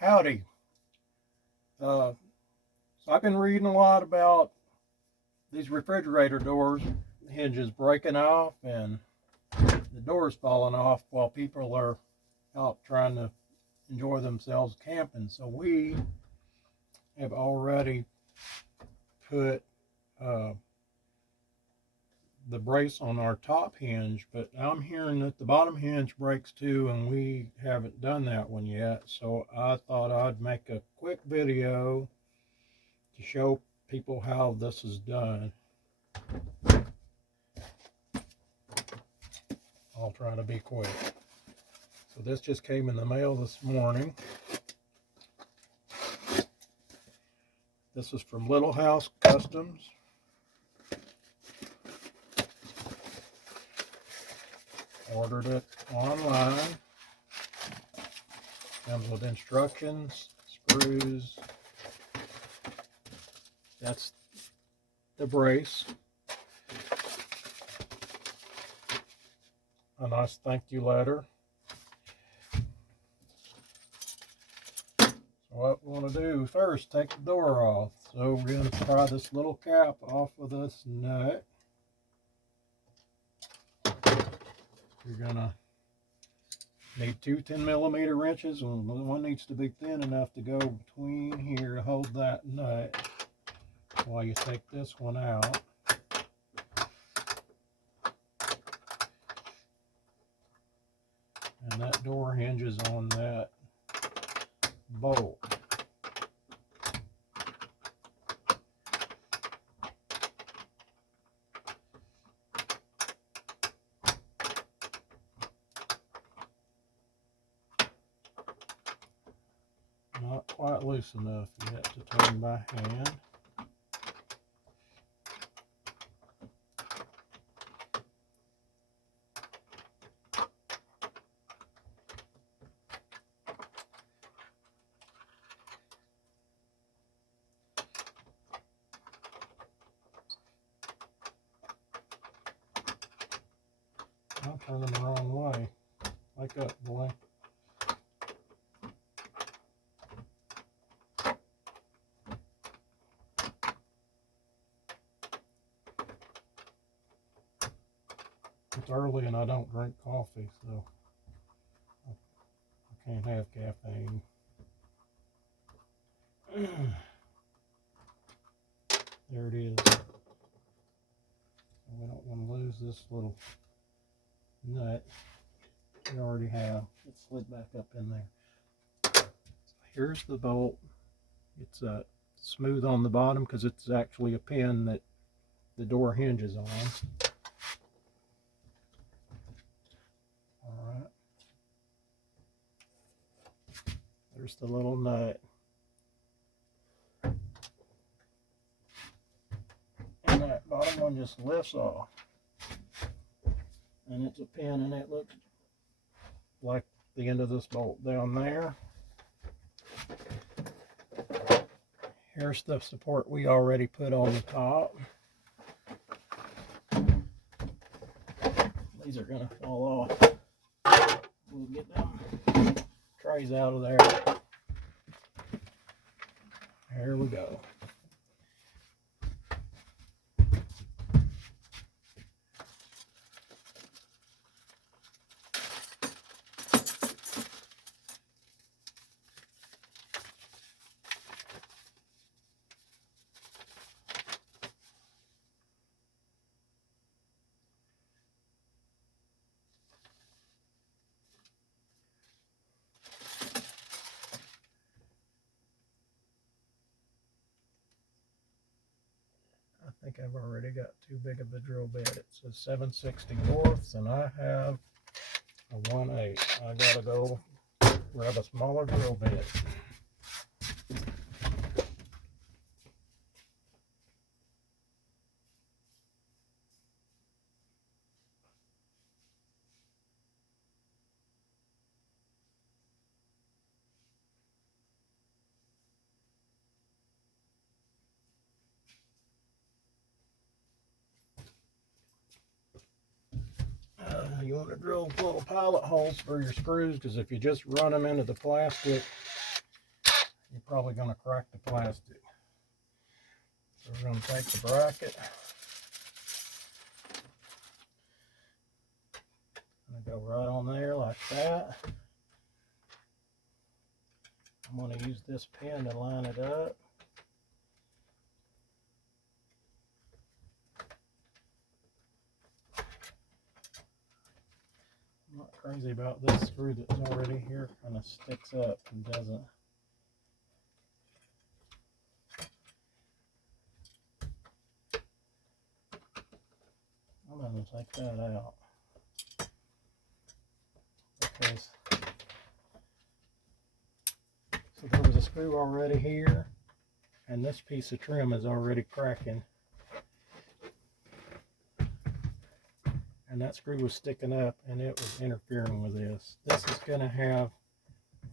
Howdy. So I've been reading a lot about these refrigerator doors, hinges breaking off and the doors falling off while people are out trying to enjoy themselves camping. So we have already put the brace on our top hinge, but I'm hearing that the bottom hinge breaks too, and we haven't done that one yet. So I thought I'd make a quick video to show people how this is done. I'll try to be quick. So this just came in the mail this morning. This is from Little House Customs. Ordered it online. Comes with instructions, screws. That's the brace. A nice thank you letter. So what we want to do first, take the door off. So we're going to pry this little cap off of this nut. You're going to need two 10mm wrenches, and one needs to be thin enough to go between here to hold that nut while you take this one out. And that door hinges on that bolt. Not quite loose enough yet to turn by hand. I'm turning the wrong way. Wake up, boy. It's early and I don't drink coffee, so I can't have caffeine. There it is. We don't want to lose this little nut. We already have. It slid back up in there. So here's the bolt. It's smooth on the bottom because it's actually a pin that the door hinges on. Alright. There's the little nut. And that bottom one just lifts off. And it's a pin, and it looks like the end of this bolt down there. Here's the support we already put on the top. These are going to fall off. We'll get them trays out of there. Here we go. I think I've already got too big of a drill bit. It says 7/64, and I have a 1/8. I gotta go grab a smaller drill bit. You want to drill little pilot holes for your screws, because if you just run them into the plastic, you're probably going to crack the plastic. So we're going to take the bracket. I'm going to go right on there like that. I'm going to use this pin to line it up. I'm not crazy about this screw that's already here. Kind of sticks up and doesn't. I'm going to take that out. Because so there was a screw already here, and this piece of trim is already cracking. And that screw was sticking up and it was interfering with this. This is going to have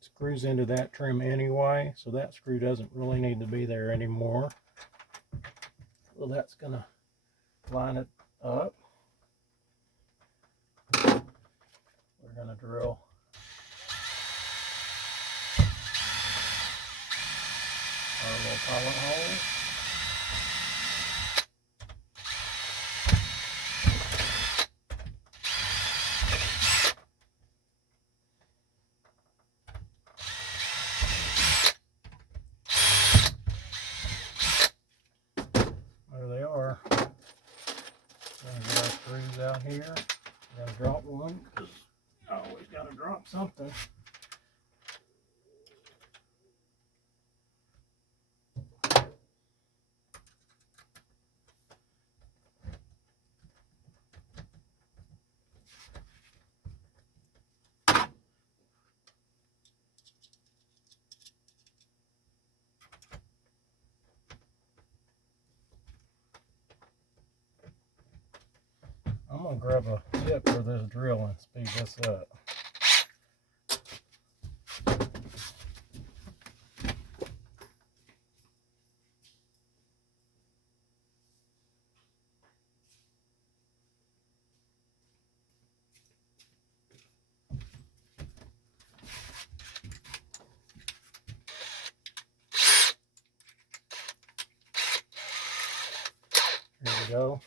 screws into that trim anyway, so that screw doesn't really need to be there anymore. Well, that's going to line it up. We're going to drill our little pilot hole. There they are. We're going to get our screws out here. We're going to drop one because you always got to drop something. I'm going to grab a tip for this drill and speed this up. Here we go.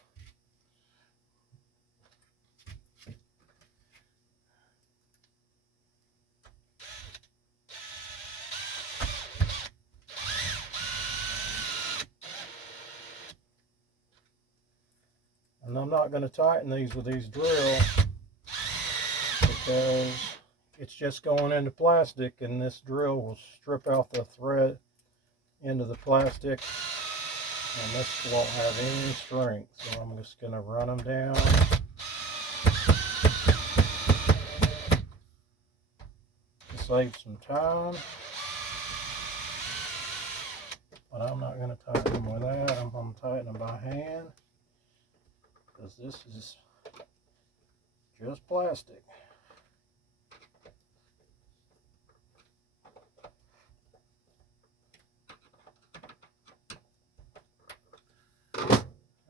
And I'm not going to tighten these with these drills because it's just going into plastic, and this drill will strip out the thread into the plastic, and this won't have any strength. So I'm just going to run them down. To save some time. But I'm not going to tighten them with that. I'm going to tighten them by hand, because this is just plastic.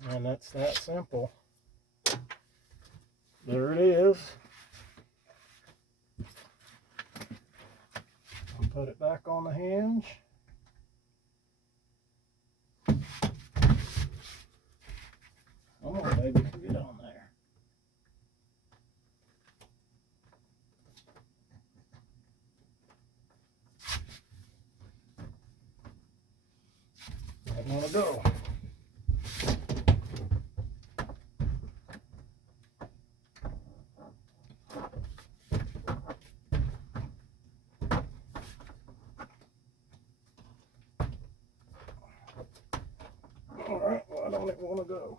And that's that simple. There it is. I'll put it back on the hinge. Come on, baby, get on there. I want to go. All right, why don't it want to go?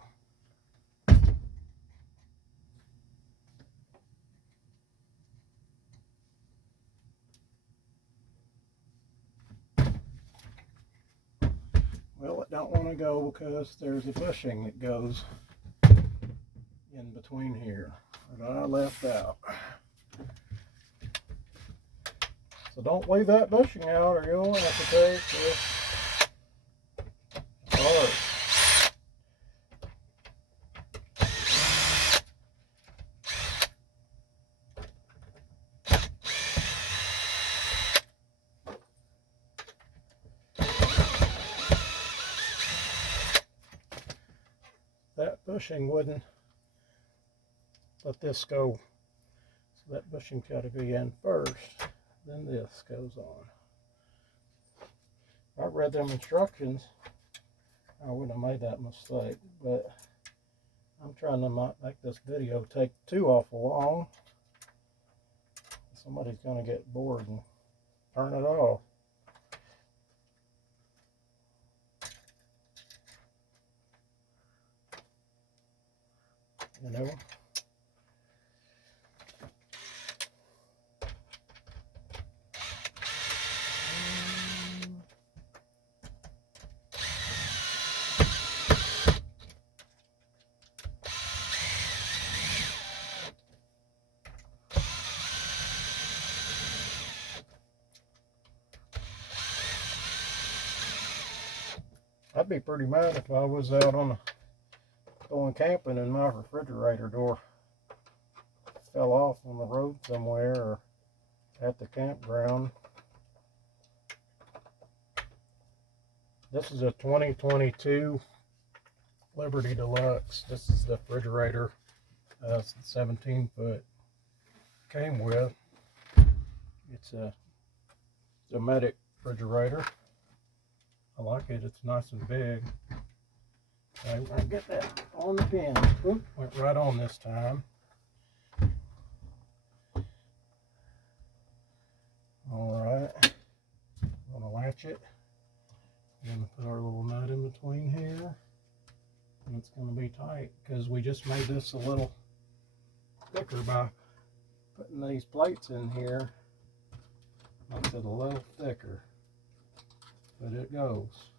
Well, it don't want to go because there's a bushing that goes in between here that I left out. So don't leave that bushing out or you'll have to take this apart. bushing wouldn't let this go. So that bushing's got to be in first, then this goes on. If I read them instructions, I wouldn't have made that mistake, but I'm trying to not make this video take too awful long. Somebody's going to get bored and turn it off. You know? I'd be pretty mad if I was out on going camping and my refrigerator door fell off on the road somewhere or at the campground. This is a 2022 Liberty Deluxe. This is the refrigerator 17 foot came with. It's a Dometic refrigerator. I like it. It's nice and big. Okay, we're gonna get that on the pin. Oop, went right on this time. All right, I'm gonna latch it. I'm gonna put our little nut in between here, and it's gonna be tight because we just made this a little thicker by putting these plates in here. Makes it a little thicker, but it goes.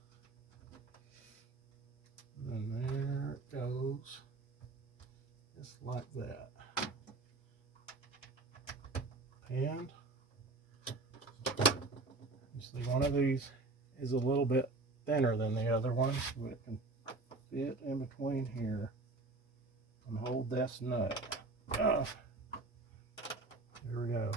And there it goes, just like that. And you see one of these is a little bit thinner than the other one, so it can fit in between here and hold this nut. There we go.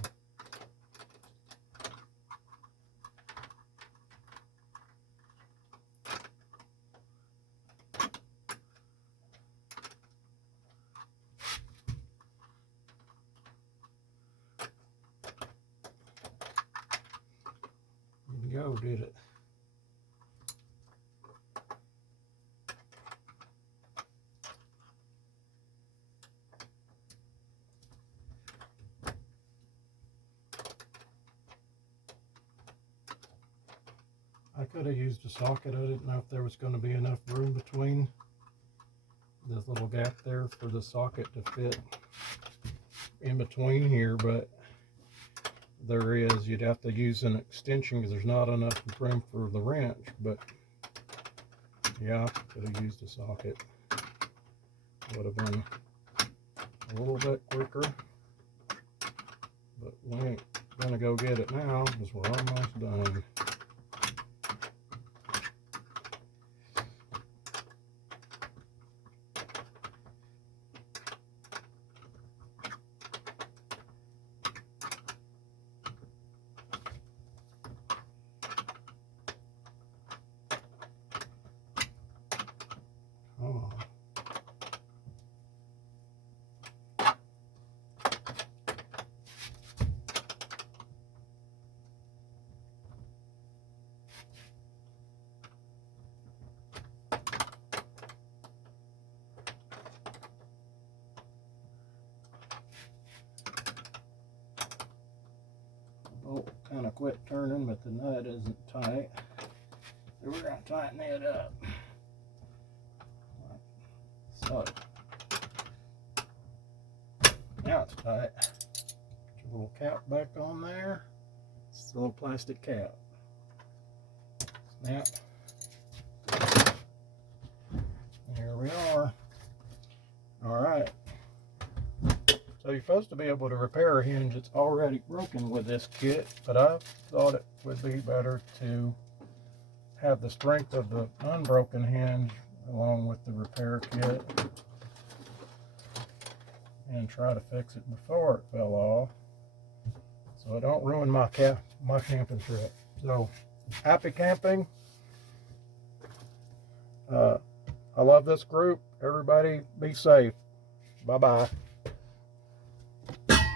Go, did it. I could have used a socket. I didn't know if there was going to be enough room between this little gap there for the socket to fit in between here, but there is. You'd have to use an extension because there's not enough room for the wrench, but yeah, I could have used a socket. Would have been a little bit quicker, but we ain't gonna go get it now because we're almost done. Oh. Bolt kind of quit turning, but the nut isn't tight. So we're going to tighten it up. Like so. Now it's tight. Put your little cap back on there. It's a little plastic cap. Snap. Here we are. Alright. So you're supposed to be able to repair a hinge that's already broken with this kit, but I thought it would be better to have the strength of the unbroken hinge along with the repair kit and try to fix it before it fell off so it don't ruin my camping trip. So happy camping. I love this group. Everybody be safe. Bye-bye.